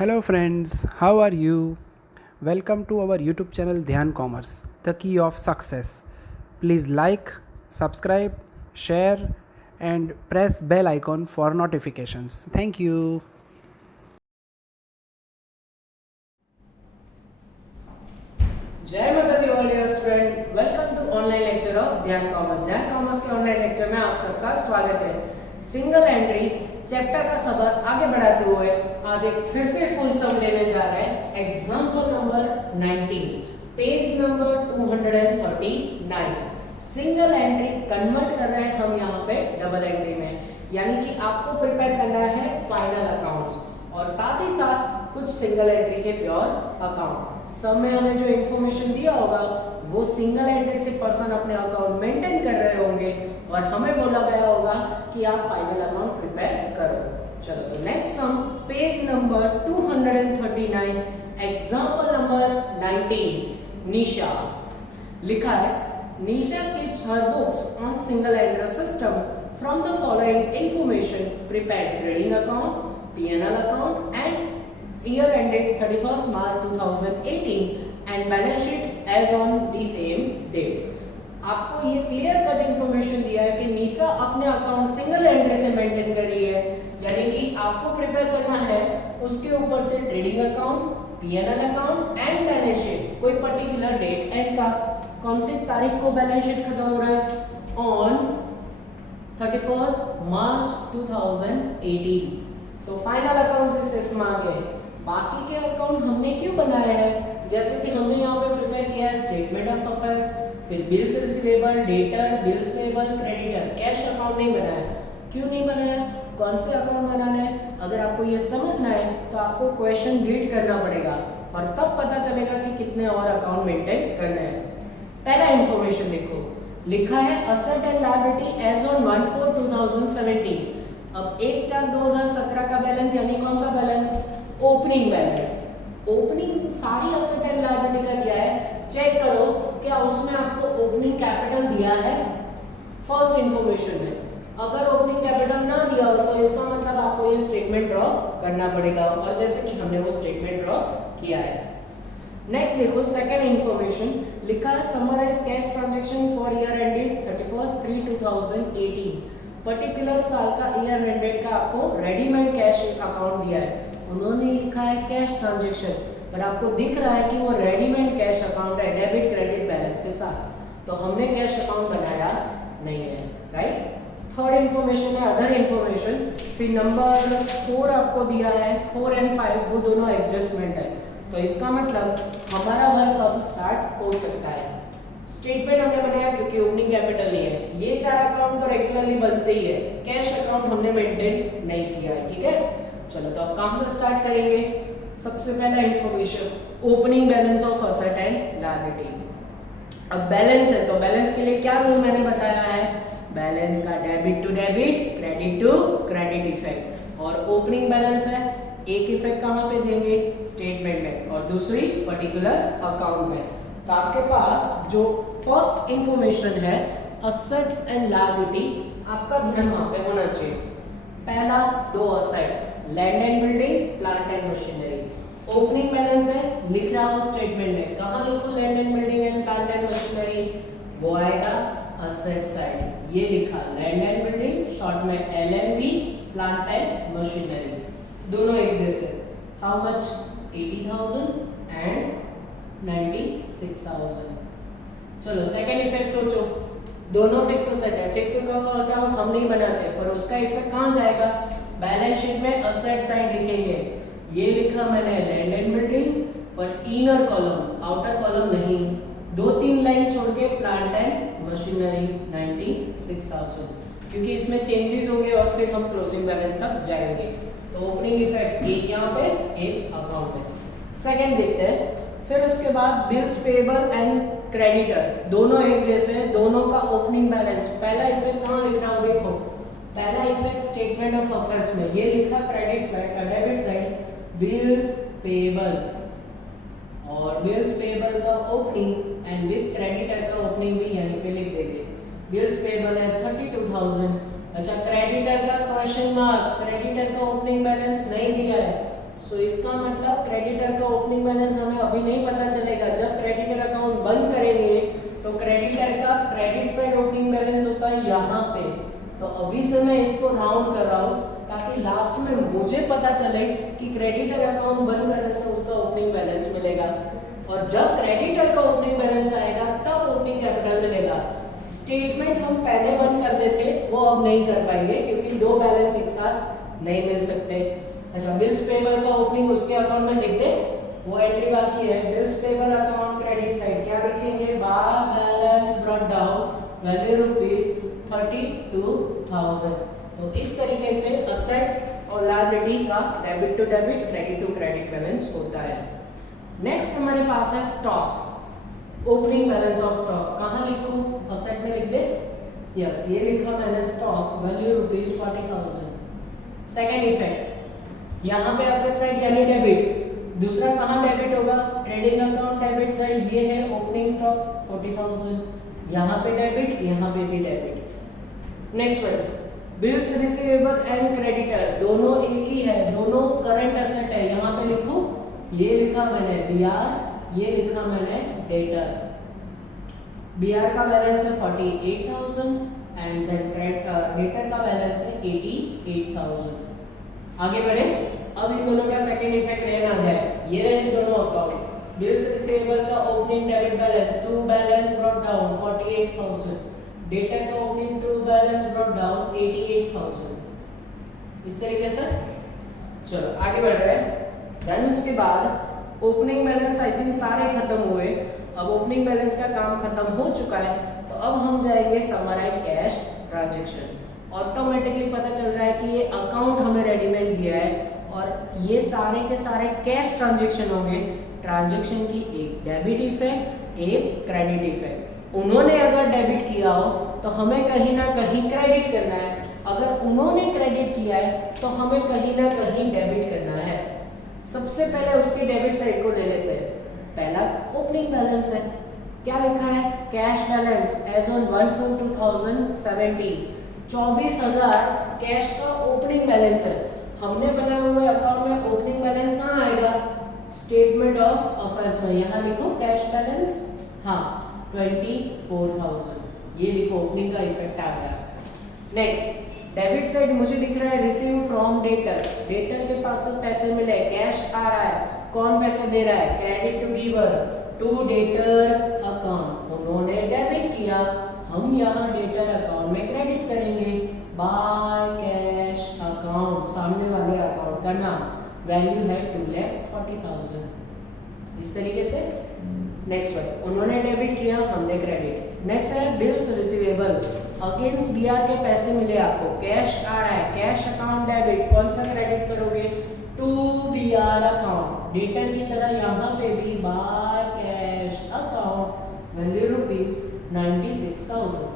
Hello, friends, how are you? Welcome to our YouTube channel Dhyan Commerce, the key of success. Please like, subscribe, share, and press bell icon for notifications. Thank you. जय माता जी all dear student, welcome to online lecture of Dhyan commerce. Dhyan commerce के online lecture में आप सबका स्वागत है। Single entry chapter का सबक आगे बढ़ाते हुए आज एक फिर से फुल सम लेने जा रहे हैं। Example number 19, page number 239। Single entry convert कर रहे हैं हम यहाँ पे डबल एंट्री में, यानी कि आपको प्रिपेयर करना है फाइनल अकाउंट्स और साथ ही साथ कुछ सिंगल एंट्री के प्योर अकाउंट। सब में हमें जो इन्फॉर्मेशन दिया होगा वो सिंगल एंट्री से पर्सन अपने अकाउंट मेंटेन कर रहे होंगे और हमें बोला गया होगा कि आप फाइनल अकाउंट प्रिपेयर करो। चलो तो next sum, page number 239, example number 19। Nisha लिखा है, Nisha keeps her books on single entry system from the following information: prepared trading account, P&L account and year ended 31st March 2018 and balance sheet as on the same date। आपको ये clear cut information दिया है कि निशा अपने account single entry से maintain कर रही है, यानी कि आपको प्रिपेयर करना है उसके ऊपर से trading account, P&L account and balance sheet. कोई पर्टिकुलर डेट एंड का कौन सी तारीख को बैलेंस शीट खत्म हो रहा है? ऑन 31st मार्च 2018। तो फाइनल अकाउंट से सिर्फ मांगे, बाकी के अकाउंट हमने क्यों बनाए हैं? जैसे कि हमने यहाँ पे प्रिपेयर किया है स्टेटमेंट ऑफ अफेयर्स, फिर bills receivable, debtor, bills payable, creditor. Cash account नहीं बनाया। क्यों नहीं बनाया? कौन से अकाउंट बनाना है? अगर आपको ये समझना है तो आपको क्वेश्चन रीड करना पड़ेगा और तब पता चलेगा कि कितने और अकाउंट मेंटेन करना है। पहला इंफॉर्मेशन देखो, लिखा है asset and liability as on 1/4/2017। अब 1/4/2017 का बैलेंस यानी कौन सा बैलेंस? Opening balance. ओपनिंग सारी असेट एंड लायबिलिटी का दिया है, चेक करो क्या उसमें आपको ओपनिंग कैपिटल दिया है फर्स्ट इंफॉर्मेशन में। अगर ओपनिंग कैपिटल ना दिया हो तो इसका मतलब आपको ये स्टेटमेंट ड्रॉ करना पड़ेगा और जैसे कि हमने वो स्टेटमेंट ड्रॉ किया है। नेक्स्ट देखो, सेकंड इंफॉर्मेशन लिखा है summarise cash transaction for year ended 31/3/2018। Particular साल का ईयर एंडेड का आपको रेडीमेड कैश अकाउंट दिया है। उन्होंने लिखा है कैश ट्रांजैक्शन, पर आपको दिख रहा है कि वो रेडीमेड कैश अकाउंट है डेबिट क्रेडिट बैलेंस के साथ, तो हमने कैश अकाउंट बनाया नहीं है, राइट। थर्ड इंफॉर्मेशन है अदर इंफॉर्मेशन। फिर नंबर 4 आपको दिया है, 4 और 5 वो दोनों एडजस्टमेंट है, तो इसका मतलब हमारा वर्क अब स्टार्ट हो सकता है। स्टेटमेंट हमने बनाया क्योंकि ओपनिंग कैपिटल नहीं है। ये 4 अकाउंट तो रेगुलरली बनते ही है, कैश अकाउंट हमने मेंटेन नहीं किया है, ठीक है। चलो तो अब कहां से स्टार्ट करेंगे? सबसे पहला information, opening balance of asset and liability. अब बैलेंस है तो बैलेंस के लिए क्या रूल मैंने बताया है? बैलेंस का debit to debit, credit to credit effect. और ओपनिंग बैलेंस है, एक इफेक्ट कहां पे देंगे? स्टेटमेंट में, और दूसरी पर्टिकुलर अकाउंट में। तो आपके पास जो फर्स्ट इंफॉर्मेशन है असेट्स एंड लायबिलिटी, आपका ध्यान वहां पे होना चाहिए। पहला 2 asset, land and building, plant and machinery. Opening balance है, लिख रहा हूं स्टेटमेंट में, कहां लिखूं land and building and plant and machinery? वो आएगा असेट साइड, ये लिखा लैंड एंड बिल्डिंग, शॉर्ट में LNB, प्लांट एंड मशीनरी, दोनों एक जैसे। How much? 80,000 एंड 96,000। चलो सेकंड इफेक्ट सोचो, दोनों फिक्स असेट है, फिक्स अकाउंट हम नहीं बनाते, पर उसका इफेक्ट कहां जाएगा? बैलेंस शीट में असेट साइड लिखेंगे। ये लिखा मैंने land and building, but inner column outer column नहीं, 2-3 लाइन छोड़ के प्लांट एंड मशीनरी 96,000, क्योंकि इसमें चेंजेस होंगे और फिर हम क्लोजिंग बैलेंस तक जाएंगे। तो ओपनिंग इफेक्ट एक यहाँ पे, एक अकाउंट में। सेकंड देखते हैं। फिर उसके बाद बिल्स पेबल एंड क्रेडिटर, दोनों एक जैसे हैं, दोनों का ओपनिंग बैलेंस। पहला इफेक्ट कहाँ लिख रहा हूँ देखो, पहला इफेक्ट स्टेटमेंट ऑफ अफेयर्स में, ये लिखा क्रेडिट साइड का, डेबिट साइड बिल्स पेबल, और बिल्स पेबल का ओपनिंग एंड विद क्रेडिटर का ओपनिंग भी यहीं पे लिख देंगे। बिल्स पेबल है 32,000। अच्छा, क्रेडिटर का क्वेश्चन मार्क, क्रेडिटर का ओपनिंग बैलेंस नहीं दिया है, सो इसका मतलब क्रेडिटर का ओपनिंग बैलेंस हमें अभी नहीं पता चलेगा। जब क्रेडिटर अकाउंट बंद करेंगे तो क्रेडिटर का क्रेडिट साइड ओपनिंग बैलेंस होता है यहाँ पे। तो अभी से मैं इसको राउंड कर रहा हूँ ताकि लास्ट में मुझे पता चले कि क्रेडिटर अकाउंट बंद करने से उसका ओपनिंग बैलेंस मिलेगा, और जब क्रेडिटर का ओपनिंग बैलेंस आएगा तब ओपनिंग कैपिटल मिलेगा। स्टेटमेंट हम पहले बंद कर देते, वो अब नहीं कर पाएंगे क्योंकि दो बैलेंस एक साथ नहीं मिल सकते। अच्छा, बिल्स पेबल का ओपनिंग उसके अकाउंट में लिख दे, वो एंट्री बाकी है। Bills payable account credit side क्या लिखेंगे, by balance brought down value rupees 32,000। तो इस तरीके से असेट और लायबिलिटी का debit to debit, credit to credit balance होता है। नेक्स्ट हमारे पास है stock, opening balance of stock. कहाँ लिखूं, असेट में लिख दे, यस ये लिखा मैंने, stock value rupees 40,000। Second effect, यहाँ पे असेट साइड यानी डेबिट, दूसरा कहाँ डेबिट होगा, ट्रेडिंग अकाउंट डेबिट साइड, ये है ओपनिंग स्टॉक 40,000, यहाँ पे डेबिट, यहाँ पे भी debit. Next one, bills receivable and creditor, दोनों एक ही है, दोनों करंट एसेट है। यहाँ पे लिखूं, ये लिखा मैंने बीआर, ये लिखा मैंने डेटर। बीआर का बैलेंस है 48,000 एंड देन डेटर का बैलेंस है 88,000। आगे बढ़े, अब इन दोनों का सेकंड इफेक्ट रह ना जाए, ये रहे दोनों अकाउंट। बिल्स रिसीवेबल का opening debit balance to balance brought down 48,000, debtor का opening to balance brought down 88,000। इस तरीके से चलो आगे बढ़ रहे हैं। देन उसके बाद ओपनिंग बैलेंस आई थिंक सारे खत्म हुए। अब ओपनिंग बैलेंस का काम खत्म हो चुका है, तो अब हम जाएंगे समराइज कैश ट्रांजैक्शन। ऑटोमेटिकली पता चल रहा है कि ये अकाउंट हमें रेडीमेड दिया है और ये सारे के सारे कैश ट्रांजैक्शन होंगे। ट्रांजैक्शन की एक डेबिट इफेक्ट, एक क्रेडिट इफेक्ट। उन्होंने अगर डेबिट किया हो तो हमें कहीं ना कहीं क्रेडिट करना है, अगर उन्होंने क्रेडिट किया है तो हमें कहीं ना कहीं डेबिट करना है। सबसे पहले उसकी डेबिट साइड को ले लेते हैं। पहला ओपनिंग बैलेंस है, क्या लिखा है, cash balance as on 1/4/2017, 24,000 cash का ओपनिंग बैलेंस है। हमने बनाए हुए अकाउंट में ओपनिंग बैलेंस कहाँ आएगा, स्टेटमेंट ऑफ अफेयर्स में, यहाँ लिखो कैश बैलेंस, हाँ 24,000, ये लिखो, ओपनिंग का इफेक्ट आ गया। नेक्स्ट डेबिट साइड मुझे दिख रहा है रिसीव फ्रॉम डेटर, डेटर के पास से पैसे मिले, कैश आ रहा है, कौन पैसे दे रहा है, credit to giver to debtor account, उन्होंने डेबिट किया, हम यहाँ डेटर अकाउंट में क्रेडिट करेंगे, बाय कैश अकाउंट, सामने वाले अकाउंट का नाम, वैल्यू है 2,40,000। इस तरीके से नेक्स्ट वन, उन्होंने डेबिट किया, हमने क्रेडिट। नेक्स्ट है बिल्स रिसीवेबल, अगेंस्ट बीआर के पैसे मिले आपको, कैश आ रहा है, कैश अकाउंट डेबिट, कौन सा क्रेडिट करोगे, टू बीआर अकाउंट, डेटर की तरह यहाँ पे भी bye cash account, value rupees 96,000।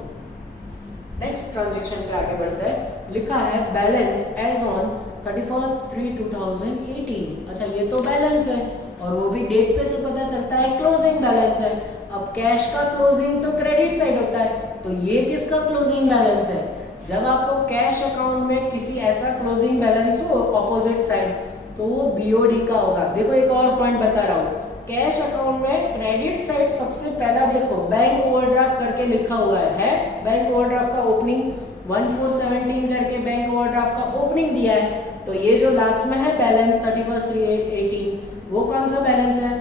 Next transaction पे आगे बढ़ते हैं, लिखा है बैलेंस एज ऑन 31/3/2018। अच्छा, ये तो बैलेंस है और वो भी डेट पे से पता चलता है क्लोजिंग बैलेंस है। अब कैश का क्लोजिंग तो क्रेडिट साइड होता है, तो ये किसका क्लोजिंग बैलेंस है, जब आपको कैश अकाउंट में किसी ऐसा क्लोजिंग बैलेंस हो ऑपोजिट साइड तो वो बीओडी का होगा। देखो एक और पॉइंट बता रहा हूँ, कैश अकाउंट में क्रेडिट साइड सबसे पहला देखो बैंक ओवरड्राफ्ट करके लिखा हुआ है बैंक ओवरड्राफ्ट का ओपनिंग 1417 करके बैंक ओवरड्राफ्ट का ओपनिंग दिया है, तो ये जो लास्ट में है बैलेंस 31/3/18 वो कौन सा बैलेंस है,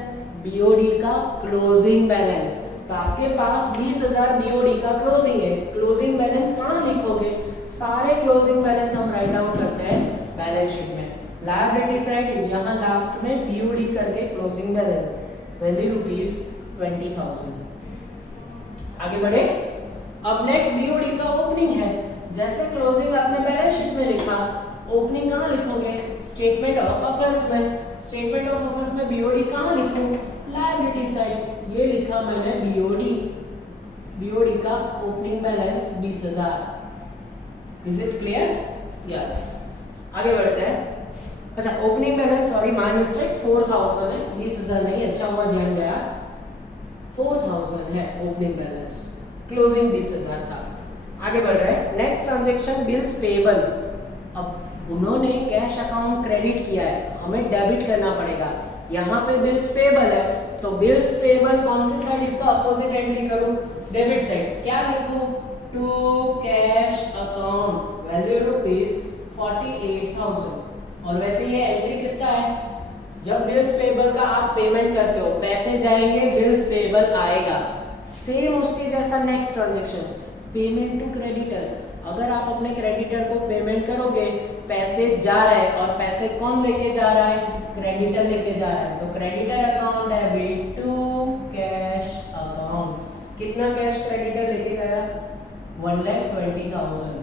बीओडी का क्लोजिंग बैलेंस। तो आपके पास 20,000 बीओडी का क्लोजिंग है, क्लोजिंग बैलेंस कहाँ लिखोगे, सारे क्लोजिंग बैलेंस हम राइट डाउन करते हैं बैलेंस शीट में। लायबिलिटी साइड यहाँ लास्ट में बीओडी करके क्लोजिंग बैलेंस, वैल्यू रुपीस 20,000। आगे बढ़े, अब नेक्स्ट बीओडी का ओपनिंग है, जैसे क्लोजिंग आपने बैलेंस शीट में लिखा, ओपनिंग कहाँ लिखोगे, स्टेटमेंट ऑफ अफेयर्स में। स्टेटमेंट ऑफ अफेयर्स में बीओडी कहाँ लिखूं, लायबिलिटी साइड, ये लिखा मैंने बीओडी, बीओडी का opening balance 20,000। Is it clear, yes. आगे बढ़ते हैं। अच्छा, opening balance, sorry my mistake, 4,000 है, 20,000 नहीं, अच्छा हुआ ध्यान गया, 4,000 है ओपनिंग बैलेंस, क्लोजिंग 20,000 था। आगे बढ़ रहे हैं, नेक्स्ट ट्रांजैक्शन बिल्स पेएबल। अब उन्होंने कैश अकाउंट क्रेडिट किया है, हमें डेबिट करना पड़ेगा। यहाँ पे बिल्स पेबल है, तो बिल्स पेबल कौन सी साइड, इसका अपोजिट एंट्री करूं, डेबिट साइड। क्या लिखूं, to cash account value rupees 48,000। और वैसे ये एंट्री किसका है, जब बिल्स पेबल का आप पेमेंट करते हो, पैसे जाएंगे, बिल्स पेबल आएगा। सेम उसके जैसा next transaction, payment to creditor. अगर आप अपने क्रेडिटर को पेमेंट करोगे, पैसे जा रहे हैं, और पैसे कौन लेके जा रहा है, क्रेडिटर लेके जा रहा है, तो creditor account debit to cash account. कितना कैश क्रेडिटर लेके गया, 1,20,000।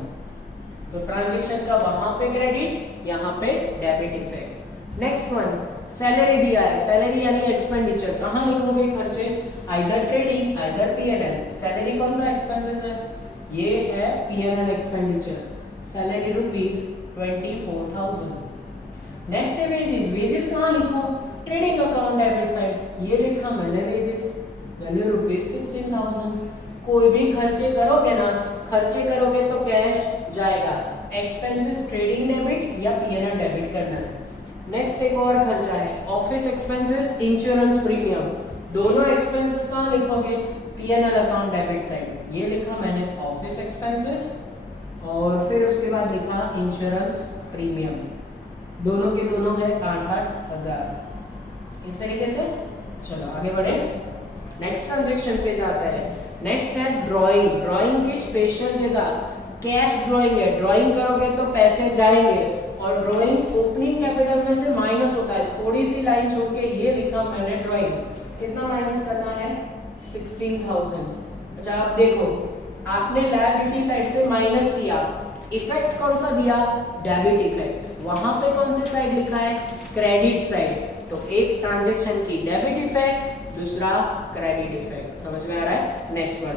तो ट्रांजैक्शन का वहां पे क्रेडिट, यहाँ पे debit effect. Next one, salary दिया है, सैलरी यानी एक्सपेंडिचर। कहाँ लिखोगे खर्चे, either trading either PNL. Salary कौन सा एक्सपेंसेस है, ये है PNL expenditure. Salary rupees 24,000। Next है वेजेस। वेजेस कहाँ लिखूं, ट्रेडिंग अकाउंट डेबिट साइड, ये लिखा मैंने वेजेस, वैल्यू रुपीस 16,000। कोई भी खर्चे करोगे ना, खर्चे करोगे तो कैश जाएगा, एक्सपेंसेस ट्रेडिंग डेबिट या पीएनएल डेबिट करना है। नेक्स्ट एक और खर्चा है, ऑफिस एक्सपेंसेस, इंश्योरेंस प्रीमियम। दोनों एक्सपेंसेस कहाँ लिखोगे, पीएनएल अकाउंट डेबिट साइड। ये लिखा मैंने ऑफिस एक्सपेंसेस, और फिर उसके बाद लिखा इंश्योरेंस प्रीमियम। दोनों के दोनों है 8,000। इस तरीके से चलो आगे बढ़े, नेक्स्ट ट्रांजैक्शन पे जाते हैं। नेक्स्ट है ड्राइंग। ड्राइंग की स्पेशल जगह कैश ड्राइंग है, ड्राइंग करोगे तो पैसे जाएंगे, और ड्राइंग ओपनिंग कैपिटल में से माइनस होता है, थोड़ी सी लाइन छोड़ के ये लिखा मैंने ड्राइंग। कितना माइनस करना है, 16,000। अच्छा आप देखो, आपने लायबिलिटी साइड से माइनस किया, इफेक्ट कौन सा दिया, डेबिट इफेक्ट। वहां पे कौन से साइड लिखा है, क्रेडिट साइड। तो एक ट्रांजैक्शन की डेबिट इफेक्ट, दूसरा क्रेडिट इफेक्ट। समझ में आ रहा है। नेक्स्ट वन,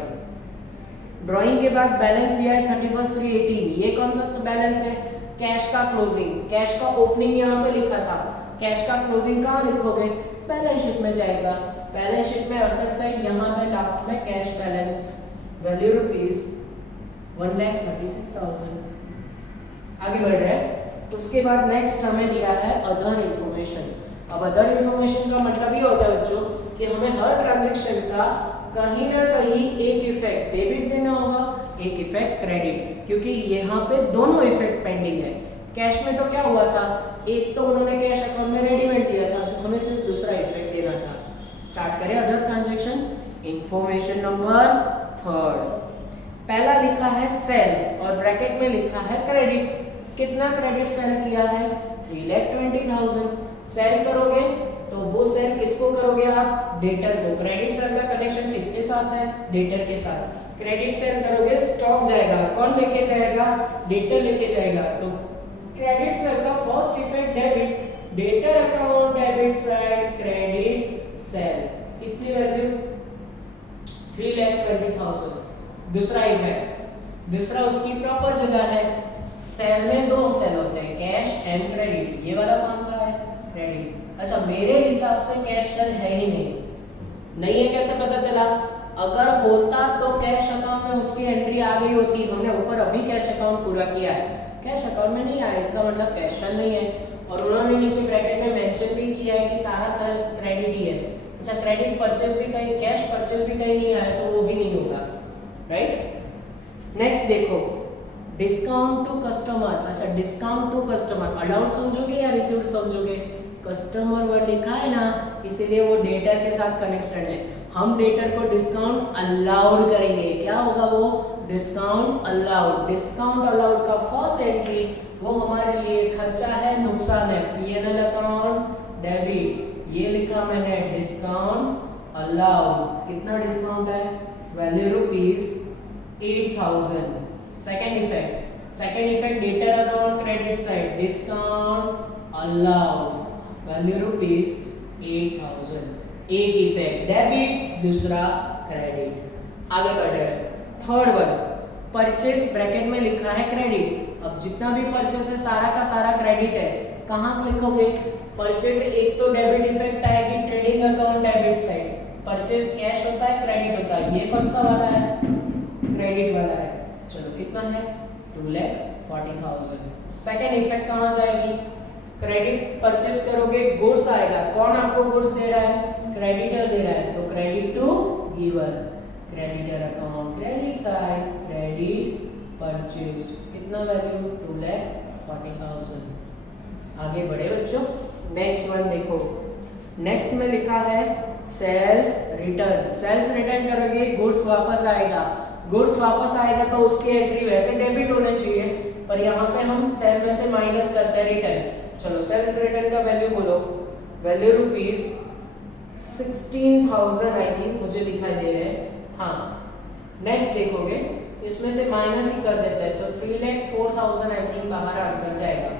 ड्राइंग के बाद बैलेंस दिया है 31,318। ये कौन सा बैलेंस है, कैश का क्लोजिंग। कैश का ओपनिंग यहाँ पे लिखा था, कैश का क्लोजिंग कहाँ लिखोगे, बैलेंस शीट में जाएगा। बैलेंस शीट में असेट साइड, यहाँ पे लास्ट में कैश बैलेंस, वैल्यू रुपीस 1,36,000। आगे बढ़ रहे हैं। उसके बाद नेक्स्ट हमें दिया है अदर इंफॉर्मेशन। अब अदर इंफॉर्मेशन का मतलब ये होता है बच्चों कि हमें हर ट्रांजैक्शन का कहीं ना कहीं एक इफेक्ट डेबिट देना होगा, एक इफेक्ट क्रेडिट, क्योंकि यहाँ पे दोनों इफेक्ट पेंडिंग है। कैश में तो क्या हुआ था, एक तो उन्होंने कैश अकाउंट में रेडीमेड दिया था, तो हमें सिर्फ दूसरा इफेक्ट देना था। स्टार्ट करें अदर ट्रांजैक्शन। इंफॉर्मेशन नंबर 3, पहला लिखा है सेल और ब्रैकेट में लिखा है क्रेडिट। कितना क्रेडिट सेल किया है, 3,20,000। सेल करोगे तो वो सेल किसको करोगे आप, डेटर को। क्रेडिट सेल का कनेक्शन किसके साथ है, डेटर के साथ। क्रेडिट सेल करोगे स्टॉक जाएगा, कौन लेके जाएगा, डेटर लेके जाएगा। तो क्रेडिट सेल का first effect debit, debtor account debit side credit sale. कितनी वैल्यू, 3,20,000। दूसरा इफेक्ट, दूसरा उसकी प्रॉपर जगह है। सेल में दो सेल होते हैं, कैश एंड क्रेडिट। ये वाला कौन सा है, क्रेडिट। अच्छा मेरे हिसाब से कैश सेल है ही नहीं है, कैसे पता चला, अगर होता तो कैश अकाउंट में उसकी एंट्री आ गई होती। हमने ऊपर अभी कैश अकाउंट पूरा किया है, कैश अकाउंट में नहीं आया, इसका मतलब कैश सेल नहीं है। और उन्होंने नीचे ब्रैकेट में मेंशन भी किया है कि सारा सेल क्रेडिट ही है। अच्छा क्रेडिट परचेस भी कहीं, कैश परचेस भी कहीं नहीं आया, तो वो भी नहीं होगा, राइट। नेक्स्ट देखो, डिस्काउंट टू कस्टमर। अच्छा डिस्काउंट टू कस्टमर अलाउड समझोगे या रिसीव्ड समझोगे, कस्टमर वर्ड लिखा है ना, इसीलिए वो डेटर के साथ कनेक्टेड है। हम डेटर को डिस्काउंट अलाउड करेंगे, क्या होगा वो, डिस्काउंट अलाउड। डिस्काउंट अलाउड का फर्स्ट एंट्री वो हमारे लिए खर्चा है, नुकसान है, पीएनएल अकाउंट डेबिट। ये लिखा मैंने डिस्काउंट अलाउड। कितना डिस्काउंट है, value rupees 8,000। Second effect debtor account credit side, discount allowed, value rupees 8,000। एक इफेक्ट डेबिट, दूसरा क्रेडिट। आगे बढ़ रहे हैं। थर्ड वन, परचेस ब्रैकेट में लिखा है क्रेडिट। अब जितना भी परचेस है सारा का सारा क्रेडिट है। कहाँ लिखोगे, परचेस एक तो डेबिट इफेक्ट आएगी, trading account debit side. Purchase cash होता है, क्रेडिट होता है। ये कौन सा वाला है, क्रेडिट वाला है। चलो कितना है, 2,00,000। 40,000। सेकेंड इफेक्ट कहाँ जाएगी? क्रेडिट परचेस करोगे, गुड्स आएगा, कौन आपको गुड्स दे रहा है? क्रेडिटर दे रहा है, तो credit to giver, creditor account, credit side, credit purchase, कितना वैल्यू? 2,40,000। आगे बढ़े बच्चों, नेक्स्ट वन देखो, नेक्स्ट में लिखा है सेल्स रिटर्न। सेल्स रिटर्न करोगे, गुड्स वापस आएगा, गुड्स वापस आएगा तो उसकी एंट्री वैसे डेबिट होनी चाहिए, पर यहाँ पे हम सेल में से माइनस करते हैं रिटर्न। चलो सेल्स रिटर्न का वैल्यू बोलो, वैल्यू रुपीस 16,000 आई थिंक मुझे दिखाई दे रहे हैं, हाँ। नेक्स्ट देखोगे, इसमें से माइनस ही कर देते हैं, तो 3,04,000 आई थिंक बाहर आंसर जाएगा।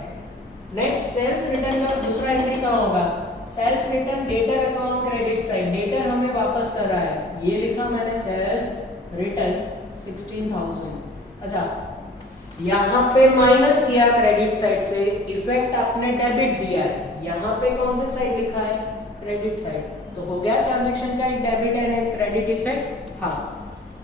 नेक्स्ट सेल्स रिटर्न का दूसरा एंट्री कहाँ होगा? Sales return debtor account credit side, debtor हमें वापस कर रहा है, ये लिखा मैंने सेल्स रिटर्न 16,000। अच्छा, यहाँ पे माइनस किया क्रेडिट साइड से, इफेक्ट आपने डेबिट दिया है, यहाँ पे कौन से साइड लिखा है? क्रेडिट साइड, तो हो गया ट्रांजैक्शन का एक डेबिट एंड क्रेडिट इफेक्ट, हाँ।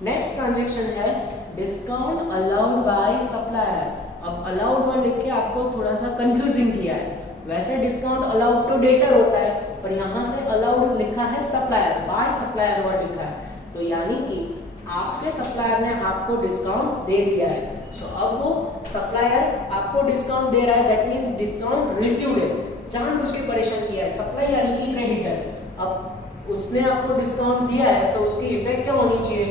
नेक्स्ट ट्रांजैक्शन है डिस्काउंट अलाउड बाय सप्लायर। अब अलाउड वन लिख के आपको थोड़ा सा कंफ्यूजिंग किया है, वैसे डिस्काउंट अलाउड टू डेटर होता है, पर यहाँ से अलाउड लिखा है सप्लायर, बाय सप्लायर वर्ड लिखा है, तो यानी कि आपके सप्लायर ने आपको डिस्काउंट दे दिया है। सो अब वो सप्लायर आपको डिस्काउंट दे रहा है, दैट मींस डिस्काउंट रिसीव्ड है, जानबूझ के परेशान किया है, सप्लाई यानी कि क्रेडिटर। अब उसने आपको डिस्काउंट दिया है तो उसकी इफेक्ट क्या होनी चाहिए?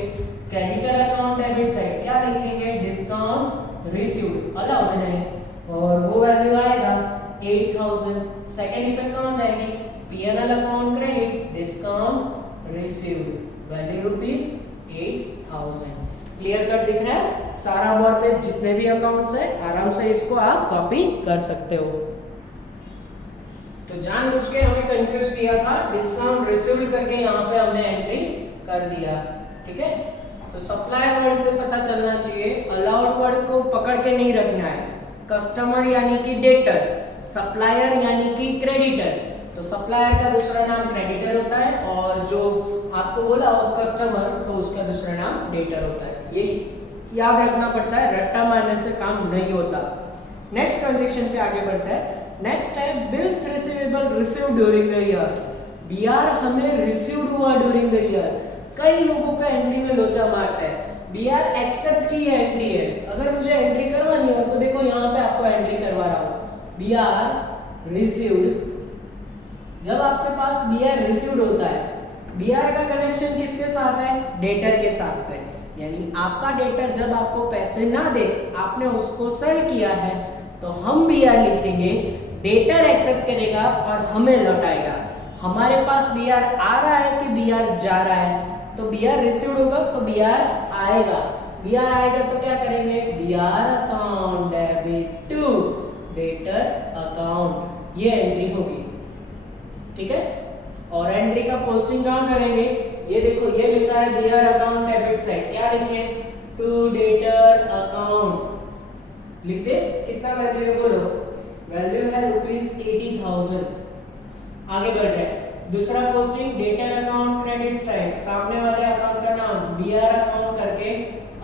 क्रेडिटर अकाउंट डेबिट साइड क्या लिखेंगे? डिस्काउंट रिसीव्ड, अलाउड नहीं, और वो वैल्यू आएगा 8,000। सेकेंड इफेक्ट कहाँ जाएगी? PNL account credit discount received, value rupees 8,000। Clear cut दिख रहा है? सारा वर्ड पे जितने भी अकाउंट्स है आराम से इसको आप कॉपी कर सकते हो। तो जानबूझ के हमें कंफ्यूज किया था, डिस्काउंट रिसीव्ड करके यहाँ पे हमने एंट्री कर दिया, ठीक है। तो सप्लायर वर्ड से पता चलना चाहिए, अलाउड वर्ड को पकड़ के नहीं रखना है। कस्टमर यानी कि डेटर, सप्लायर यानी कि क्रेडिटर, तो सप्लायर का दूसरा नाम क्रेडिटर होता है, और जो आपको बोला हो कस्टमर, तो उसका दूसरा नाम डेटर होता है। ये याद रखना पड़ता है, रट्टा मारने से काम नहीं होता। नेक्स्ट ट्रांजैक्शन पे आगे बढ़ता है। नेक्स्ट है bills receivable received during the year. BR हमें रिसीव्ड हुआ ड्यूरिंग द ईयर। कई लोगों का एंट्री में लोचा मारता है, बीआर एक्सेप्ट की एंट्री है, अगर मुझे एंट्री करवानी हो तो देखो यहाँ पे आपको एंट्री करवा रहा हूँ, बीआर रिसीव्ड। जब आपके पास बीआर रिसीव्ड होता है, बीआर का कनेक्शन किसके साथ है? डेटर के साथ है, यानी आपका डेटर जब आपको पैसे ना दे, आपने उसको सेल किया है, तो हम बीआर लिखेंगे, डेटर एक्सेप्ट करेगा और हमें लौटाएगा। हमारे पास बीआर आ रहा है कि बीआर जा रहा है? तो बीआर रिसीव्ड होगा तो बीआर आएगा, बीआर आएगा तो क्या करेंगे? BR account debit to debtor account, ये एंट्री होगी, ठीक है। और एंट्री का पोस्टिंग कहाँ करेंगे? ये देखो, ये लिखा है बीआर अकाउंट डेबिट साइड, क्या लिखे? टू डेटर अकाउंट लिख दे। कितना वैल्यू है बोलो? वैल्यू है रुपीस 80,000। आगे बढ़ रहे हैं, दूसरा posting debtor account credit side, सामने वाले अकाउंट का नाम बीआर अकाउंट करके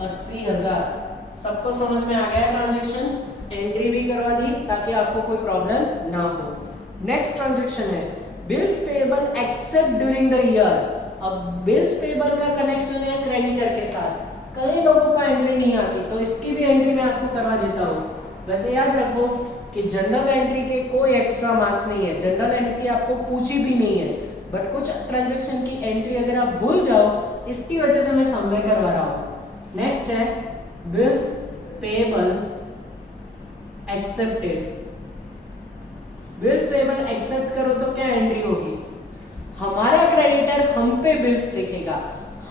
80,000। सबको समझ में आ गया ट्रांजैक्शन? एंट्री भी करवा दी ताकि आपको कोई प्रॉब्लम ना हो। नेक्स्ट ट्रांजैक्शन है bills payable accept during the year. अब बिल्स पेएबल का कनेक्शन है क्रेडिटर के साथ, कई लोगों का एंट्री नहीं आती, तो इसकी भी एंट्री मैं आपको करवा देता हूँ। वैसे याद रखो कि जनरल एंट्री के कोई एक्स्ट्रा मार्क्स नहीं है, जनरल एंट्री आपको पूछी भी नहीं है, बट कुछ ट्रांजैक्शन की एंट्री अगर आप भूल जाओ, इसकी वजह से मैं समय करवा रहा हूँ। नेक्स्ट है bills payable accepted. Bills payable accept करो तो क्या एंट्री होगी? हमारा क्रेडिटर हम पे बिल्स लिखेगा,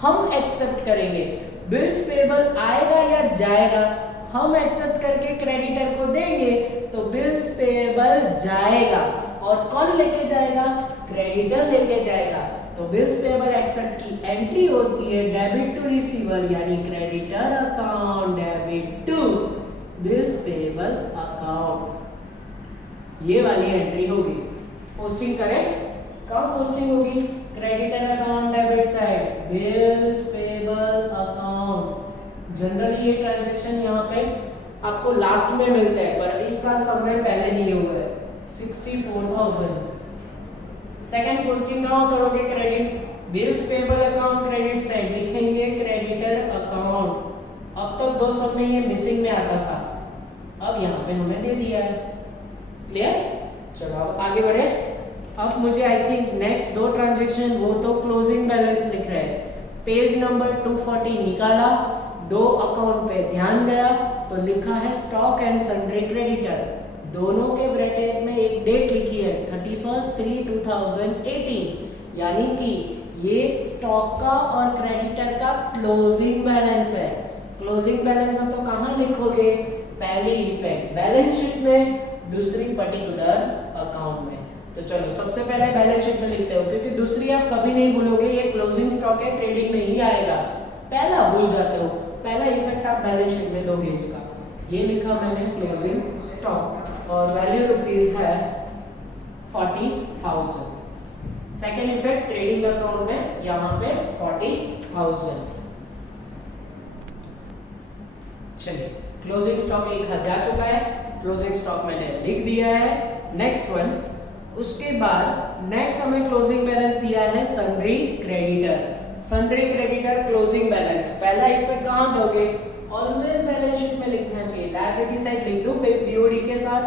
हम एक्सेप्ट करेंगे, बिल्स पेएबल आएगा या जाएगा, हम एक्सेप्ट करके क्रेडिटर को देंगे तो बिल्स पेएबल जाएगा, और कौन लेके जाएगा? क्रेडिटर लेके जाएगा। तो बिल्स पेएबल एक्सेप्ट की एंट्री होती है डेबिट टू रिसीवर, यानी creditor account debit to bills payable account, ये वाली एंट्री होगी। पोस्टिंग करें, कब पोस्टिंग होगी? Creditor account debit side, bills payable account. Generally ये ट्रांजैक्शन यहाँ पे आपको लास्ट में मिलता है, पर इसका समय पहले नहीं हुआ है 64,000। सेकंड क्वेश्चन कहाँ करोगे? Credit bills payable account credit side लिखेंगे क्रेडिटर अकाउंट। अब तक दो सब में ये मिसिंग में आता था, अब यहाँ पे हमें दे दिया है। क्लियर? चलो अब आगे बढ़े। अब मुझे आई थिंक नेक्स्ट दो ट्रांजैक्शन वो तो क्लोजिंग बैलेंस लिख रहे हैं। पेज नंबर 240 निकाला, दो अकाउंट पे ध्यान गया तो लिखा है स्टॉक एंड सन्ड्री क्रेडिटर, दोनों के ब्रैकेट में एक डेट लिखी है 31/3/2018, यानी कि ये स्टॉक का और क्रेडिटर का क्लोजिंग बैलेंस है। क्लोजिंग बैलेंस हम तो कहाँ लिखोगे? पहली इफेक्ट बैलेंस शीट में, दूसरी पर्टिकुलर अकाउंट में। तो चलो सबसे पहले बैलेंस शीट में लिखते हो, क्योंकि दूसरी आप कभी नहीं भूलोगे, ये क्लोजिंग स्टॉक है, ट्रेडिंग में ही आएगा। पहला भूल जाते हो, पहला इफेक्ट आप बैलेंस शीट में दोगे इसका। ये लिखा मैंने क्लोजिंग स्टॉक और वैल्यू रुपीस है 40,000। सेकेंड इफेक्ट ट्रेडिंग अकाउंट में यहाँ पे 40,000। चलिए क्लोजिंग स्टॉक लिखा जा चुका है, क्लोजिंग स्टॉक मैंने लिख दिया है। नेक्स्ट वन, उसके बाद नेक्स्ट हमें क्लोजिंग बैलेंस दिया है sundry creditor. Sundry creditor closing balance, पहला इफेक्ट कहाँ दोगे? ऑलवेज बैलेंस शीट में लिखना चाहिए। लायबिलिटी साइड लिख दो बीओडी के साथ,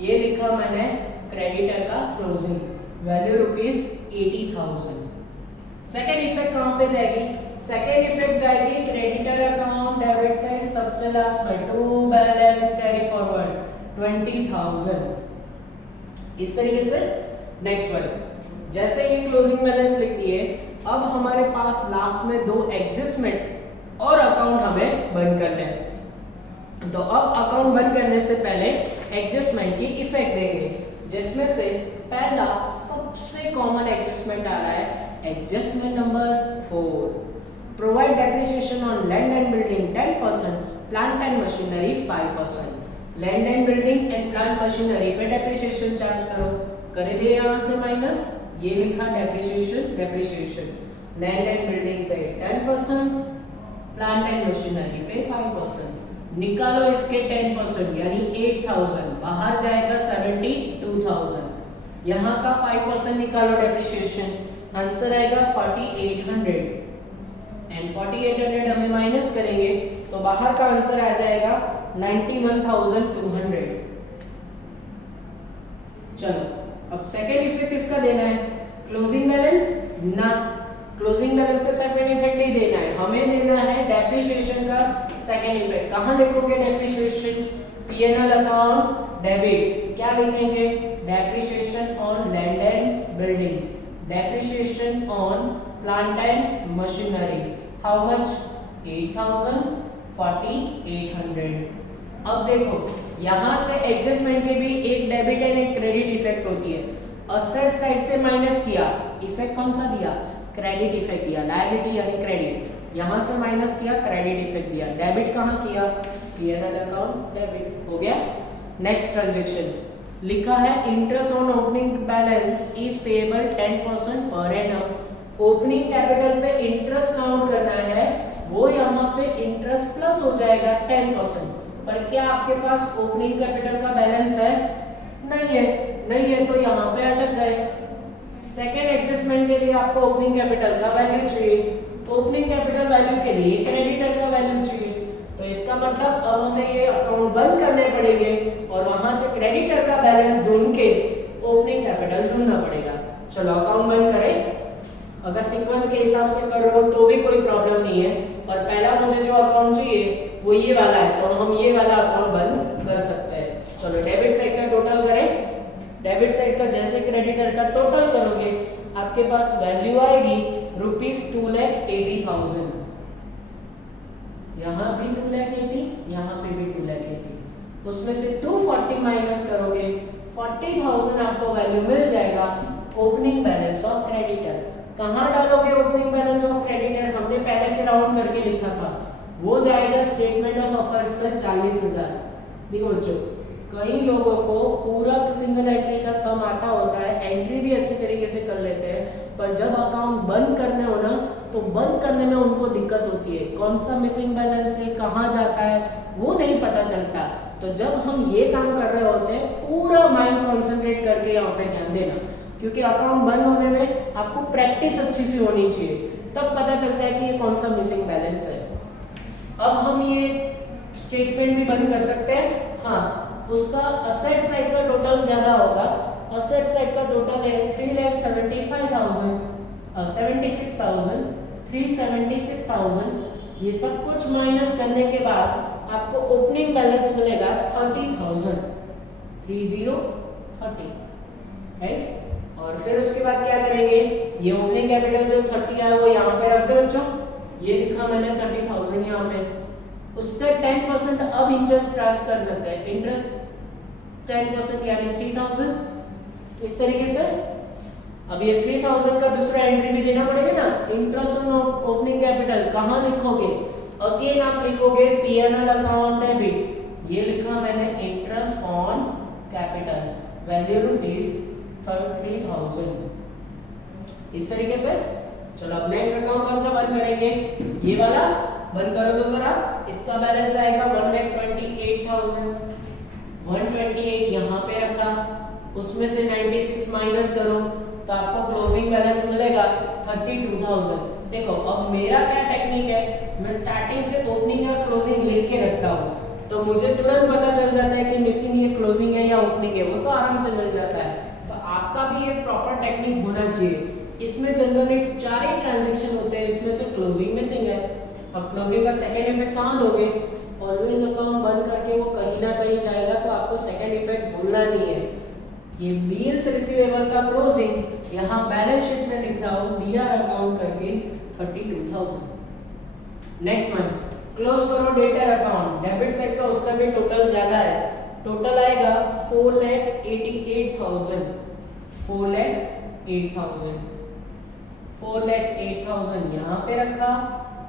ये लिखा मैंने क्रेडिटर का closing, value rupees 80,000। Second effect कहाँ पे जाएगी? सेकेंड इफेक्ट जाएगी क्रेडिटर अकाउंट डेबिट साइड सबसे लास्ट में, टू बैलेंस कैरी फॉरवर्ड 20,000। इस तरीके से नेक्स्ट वन, जैसे ये क्लोजिंग बैलेंस लिख दिए, अब हमारे पास लास्ट में दो एडजस्टमेंट और अकाउंट हमें बंद करने हैं। तो अब अकाउंट बंद करने से पहले एडजस्टमेंट की इफेक्ट देंगे, जिसमें से पहला सबसे कॉमन एडजस्टमेंट आ रहा है adjustment number 4, provide depreciation on land and building 10%, plant and machinery 5%। Land and building and plant machinery पे डेप्रिसिएशन चार्ज करो, कर दिए यहाँ से माइनस, ये लिखा डेप्रिसिएशन। लैंड एंड बिल्डिंग पे 10%, प्लांट एंड मशीनरी पे 5%। निकालो इसके 10% यानी 8,000, बाहर जाएगा 72,000। यहाँ का 5% निकालो डेप्रिसिएशन, आंसर आएगा 4800 एंड 4800 हमें माइनस करेंगे तो बाहर का आंसर आ जाएगा 91,200। चलो अब सेकेंड इफेक्ट किसका देना है? क्लोजिंग बैलेंस ना, क्लोजिंग बैलेंस का सेकेंड इफेक्ट नहीं देना है, हमें देना है डेप्रिसिएशन का सेकेंड इफेक्ट। कहाँ लिखोगे डेप्रिसिएशन? पीएनएल अकाउंट डेबिट, क्या लिखेंगे? Depreciation on land and building, depreciation on plant and machinery, how much? 8,000, 4800। अब देखो यहाँ से एडजस्टमेंट के भी एक डेबिट एंड एक क्रेडिट इफेक्ट होती है। असेट साइड से माइनस किया, इफेक्ट कौन सा दिया? क्रेडिट इफेक्ट दिया, लायबिलिटी यानी क्रेडिट। यहाँ से माइनस किया, क्रेडिट इफेक्ट दिया। डेबिट कहाँ किया? पीएनएल अकाउंट डेबिट, हो गया। नेक्स्ट ट्रांजैक्शन लिखा है interest on opening balance is payable 10% per annum. Opening capital पे इंटरेस्ट काउंट करना है, वो यहाँ पे इंटरेस्ट प्लस हो जाएगा 10%। पर क्या आपके पास ओपनिंग कैपिटल का बैलेंस है? नहीं है तो यहाँ पे अटक गए। सेकेंड एडजस्टमेंट के लिए आपको ओपनिंग कैपिटल का वैल्यू चाहिए, तो ओपनिंग कैपिटल वैल्यू के लिए क्रेडिटर का वैल्यू चाहिए। तो इसका मतलब अब हमें ये अकाउंट बंद करने पड़ेंगे और वहां से क्रेडिटर का बैलेंस ढूंढ के ओपनिंग कैपिटल ढूंढना पड़ेगा। चलो अकाउंट बंद करें। अगर सीक्वेंस के हिसाब से कर रहे हो तो भी कोई प्रॉब्लम नहीं है, पर पहला मुझे जो अकाउंट चाहिए वो ये वाला है, तो हम ये वाला अकाउंट बंद कर सकते हैं। चलो डेबिट साइड का टोटल करें। डेबिट साइड का जैसे क्रेडिटर का टोटल करोगे आपके पास वैल्यू आएगी ₹2,80,000। यहाँ भी 2,80,000, यहाँ पे भी 2,80,000। उसमें से 240 माइनस करोगे 40,000 आपको वैल्यू मिल जाएगा ओपनिंग बैलेंस ऑफ क्रेडिटर। कहाँ डालोगे ओपनिंग बैलेंस ऑफ क्रेडिटर? हमने पहले से राउंड करके लिखा था, वो जाएगा स्टेटमेंट ऑफ अफेयर्स में 40,000। देखो बच्चों, कई लोगों को पूरा सिंगल एंट्री का सम आता होता है, एंट्री भी अच्छे तरीके से कर लेते हैं, पर जब अकाउंट बंद करने हो ना तो बंद करने में उनको दिक्कत होती है, कौन सा मिसिंग बैलेंस है, कहाँ जाता है, वो नहीं पता चलता। तो जब हम ये काम कर रहे होते हैं, पूरा माइंड कॉन्सेंट्रेट करके यहाँ पे ध्यान देना, क्योंकि अकाउंट बंद होने में आपको प्रैक्टिस अच्छी सी होनी चाहिए, तब पता चलता है कि ये कौन सा मिसिंग बैलेंस है। अब हम ये स्टेटमेंट भी बंद कर सकते हैं। हाँ, उसका असेट साइड का टोटल ज्यादा होगा। असेट साइड का टोटल है 3,76,000 ये सब कुछ माइनस करने के बाद आपको ओपनिंग बैलेंस मिलेगा 30,000 राइट। और फिर उसके बाद क्या करेंगे, ये ओपनिंग कैपिटल जो 30 है वो यहाँ पे रख दो बच्चों, ये लिखा मैंने 30,000 यहाँ पे। उससे 10% अब इंटरेस्ट चार्ज कर सकते हैं, इंटरेस्ट 10% यानी 3,000। इस तरीके से अब ये 3,000 का दूसरा एंट्री भी देना पड़ेगा ना, इंटरेस्ट ऑन ओपनिंग कैपिटल कहाँ लिखोगे, अगेन आप लिखोगे P&L अकाउंट डेबिट, ये लिखा मैंने interest on capital, value rupees 3,000। इस तरीके से चलो अब नेक्स्ट अकाउंट कौन सा बंद करेंगे, ये वाला बंद करो तो जरा। इसका बैलेंस आएगा 1,28,000, 128 यहाँ पे रखा, उसमें से 96 माइनस करो तो आपको क्लोजिंग बैलेंस मिलेगा 32,000। देखो अब मेरा क्या टेक्निक है, मैं स्टार्टिंग से ओपनिंग और क्लोजिंग लिख के रखता हूँ, तो मुझे तुरंत पता चल जाता है कि मिसिंग ये क्लोजिंग है या ओपनिंग है, वो तो आराम से मिल जाता है। तो आपका भी एक प्रॉपर टेक्निक होना चाहिए। इसमें जनरली 4 ही ट्रांजैक्शन होते हैं, इसमें से क्लोजिंग मिसिंग है। अब क्लोजिंग का सेकंड इफेक्ट कहाँ दोगे, ऑलवेज अकाउंट बंद करके वो कहीं ना कहीं जाएगा, तो आपको सेकंड इफेक्ट भूलना नहीं है। ये बिल्स रिसीवेबल का क्लोजिंग यहाँ बैलेंस शीट में लिख रहा हूँ बीआर अकाउंट करके 32,000। नेक्स्ट वन क्लोज करो डेटर अकाउंट, डेबिट साइड का उसका भी टोटल ज्यादा है, टोटल आएगा 4,88,000, 4,08,000 यहाँ पे रखा।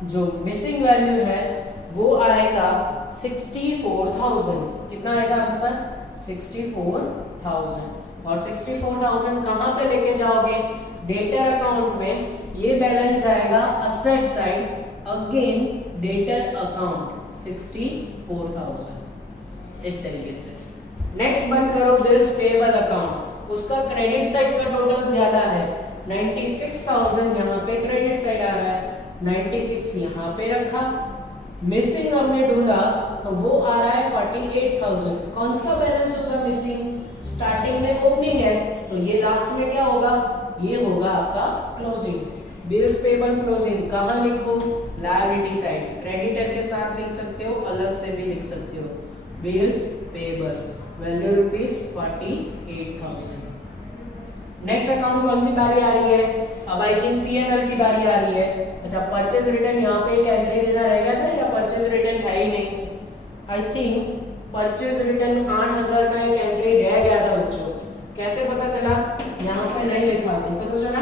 जो मिसिंग वैल्यू है वो आएगा 64,000। कितना आएगा आंसर, 64,000। और 64,000 कहाँ पे लेके जाओगे, डेटर अकाउंट में। ये बैलेंस आएगा asset side, again debtor account 64,000। इस तरीके से नेक्स्ट बंद करो बिल्स पेएबल अकाउंट, उसका क्रेडिट साइड का टोटल ज्यादा है, 96,000 यहाँ पे क्रेडिट साइड आ रहा है, 96 यहाँ पे रखा। मिसिंग हमने ढूंढा तो वो आ रहा है 48,000। कौन सा बैलेंस होगा मिसिंग, स्टार्टिंग में ओपनिंग है, तो ये लास्ट में क्या होगा, ये होगा आपका क्लोजिंग। बिल्स पेएबल क्लोजिंग कहाँ लिखो, लायबिलिटी साइड, क्रेडिटर के साथ लिख सकते हो, अलग से भी लिख सकते हो। Bills payable value rupees 48,000। Next account कौन सी बारी आ रही है, अब आई थिंक P&L की बारी आ रही है। अच्छा परचेज रिटर्न यहाँ पे एक एंट्री देना रहेगा था, या परचेज रिटर्न है ही नहीं, आई थिंक परचेज रिटर्न 8,000 का एक एंट्री रह गया था बच्चों। कैसे पता चला, यहाँ पे नहीं लिखा, देखो तो चला।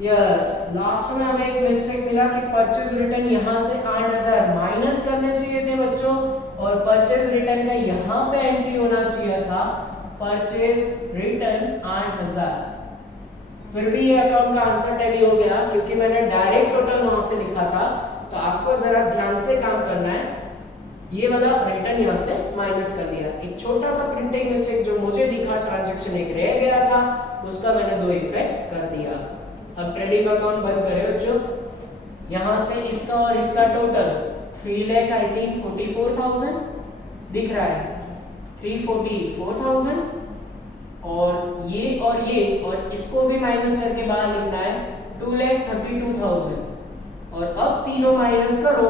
यस, लास्ट में हमें एक मिस्टेक मिला कि परचेज रिटर्न यहाँ से 8,000 माइनस करने चाहिए थे बच्चों, और परचेज रिटर्न का यहाँ पे एंट्री होना चाहिए था परचेज रिटर्न 8,000। फिर भी ये अकाउंट का आंसर टैली हो गया, क्योंकि मैंने डायरेक्ट टोटल वहां से लिखा था। तो आपको जरा ध्यान से काम करना है, ये वाला रिटर्न यहाँ से माइनस कर दिया। एक छोटा सा प्रिंटिंग मिस्टेक जो मुझे दिखा, ट्रांजैक्शन एक रह गया था, उसका मैंने 2 इफेक्ट कर दिया। अब ट्रेडिंग अकाउंट बंद करें बच्चों, यहाँ से इसका और इसका टोटल 3,44,000 दिख रहा है, 344,000, और ये और इसको भी माइनस करके बाहर लिखना है 2,32,000। और अब तीनों माइनस करो,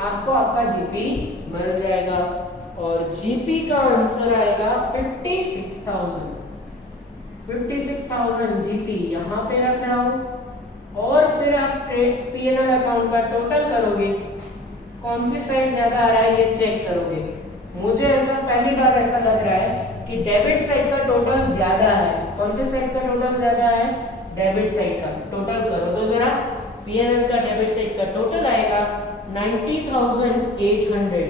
आपको आपका जीपी मिल जाएगा, और जीपी का आंसर आएगा 56,000। 56,000 जीपी यहाँ पे रख रहा हूँ। और फिर आप P&L अकाउंट का टोटल करोगे, कौन सी साइड ज्यादा आ रहा है ये चेक करोगे। मुझे ऐसा पहली बार ऐसा लग रहा है कि डेबिट साइड का टोटल ज्यादा है। कौन से साइड का टोटल ज्यादा है, डेबिट साइड का। टोटल करो तो जरा, P&L का डेबिट साइड का टोटल आएगा 90,800।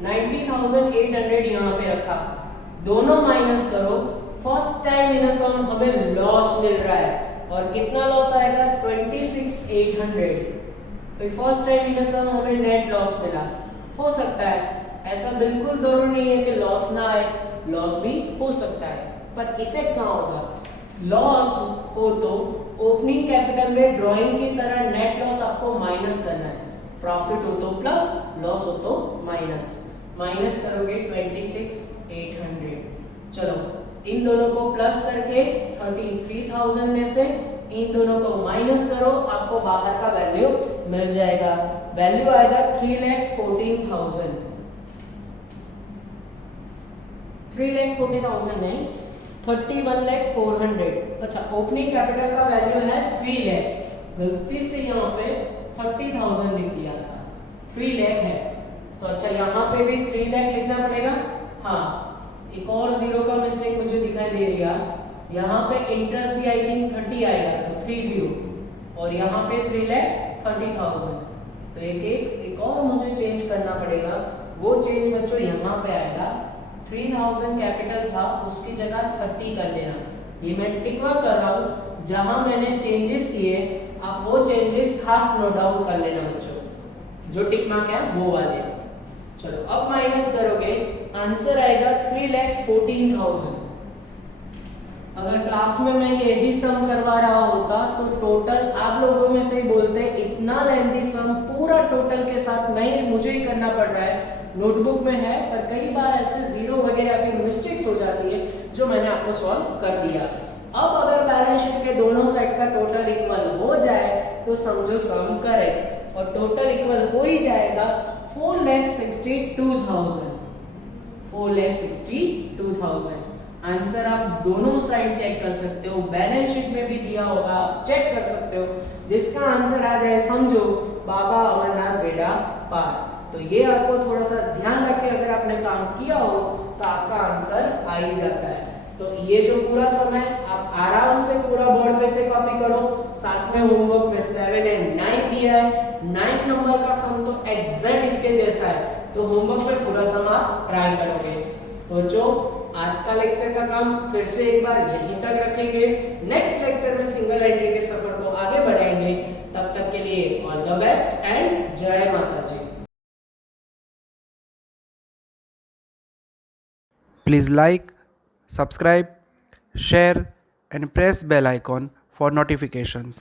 90,800 यहाँ पे रखा, दोनों माइनस करो। फर्स्ट टाइम इन अ सम हमें लॉस मिल रहा है, और कितना लॉस आएगा 26,800। फर्स्ट टाइम इन सम हमें नेट लॉस मिला। हो सकता है, ऐसा बिल्कुल जरूरी नहीं है कि लॉस ना आए, लॉस भी हो सकता है, पर इफेक्ट कहाँ होगा? लॉस हो तो ओपनिंग कैपिटल में ड्राइंग की तरह नेट लॉस आपको माइनस करना है, प्रॉफिट हो तो प्लस, लॉस हो तो माइनस। माइनस करोगे 26,800। चलो इन दोनों को प्लस करके 33,000 में से इन दोनों को माइनस करो, आपको बाहर का वैल्यू मिल जाएगा। वैल्यू आएगा 3,14,000। 3,14,000 नहीं, 31,400। अच्छा, ओपनिंग कैपिटल का वैल्यू है 3 लाख, गलती से यहाँ पे 30,000 लिख दिया था, 3 लाख है तो अच्छा यहाँ पे भी 3 लाख लिखना पड़ेगा। हाँ, एक और जीरो का मिस्टेक मुझे दिखाई दे रहा, यहाँ पे इंटरेस्ट भी आई थिंक 30 आएगा तो 30 और यहाँ पे 3,30,000, तो एक और मुझे चेंज करना पड़ेगा। वो चेंज बच्चों यहाँ पे आएगा, 3,000 कैपिटल था उसकी जगह 30 कर लेना। ये मैं टिकवा कर रहा हूँ, जहां मैंने चेंजेस किए आप वो चेंजेस खास नोट डाउन कर लेना बच्चों, जो टिक मार्क है वो वाले। चलो अब माइनस करोगे, आंसर आएगा 3,14,000। अगर क्लास में मैं यही सम करवा रहा होता तो टोटल आप लोगों में से ही बोलते इतना लेंथी सम पूरा टोटल के साथ मुझे ही करना पड़ रहा है, नोटबुक में है, पर कई बार ऐसे जीरो वगैरह की मिस्टेक्स हो जाती है जो मैंने आपको सॉल्व कर दिया। अब अगर बैलेंस शीट के दोनों साइड का टोटल इक्वल हो जाए तो समझो सम करेक्ट, और टोटल इक्वल हो ही जाएगा 4,62,000। 4,62,000 आंसर आप दोनों साइड चेक कर सकते हो, बैलेंस शीट में भी दिया होगा, आप चेक कर सकते हो। जिसका आंसर आ जाए समझो बाबा अमरनाथ बेड़ा पार। तो ये आपको थोड़ा सा ध्यान रख के अगर आपने काम किया हो तो आपका आंसर आ ही जाता है। तो ये जो पूरा सम है आप आराम से पूरा बोर्ड पे से कॉपी करो, साथ में होमवर्क में 7 और 9 दिया है। 9 नंबर का सम तो एग्जैक्ट इसके जैसा है, तो होमवर्क में पूरा सम आप ट्राई करोगे। तो जो आज का लेक्चर का काम फिर से एक बार यहीं तक रखेंगे, नेक्स्ट लेक्चर में सिंगल एंट्री के सफर को आगे बढ़ाएंगे। तब तक के लिए ऑल द बेस्ट एंड जय माता जी। Please like, subscribe, share and press bell icon for notifications.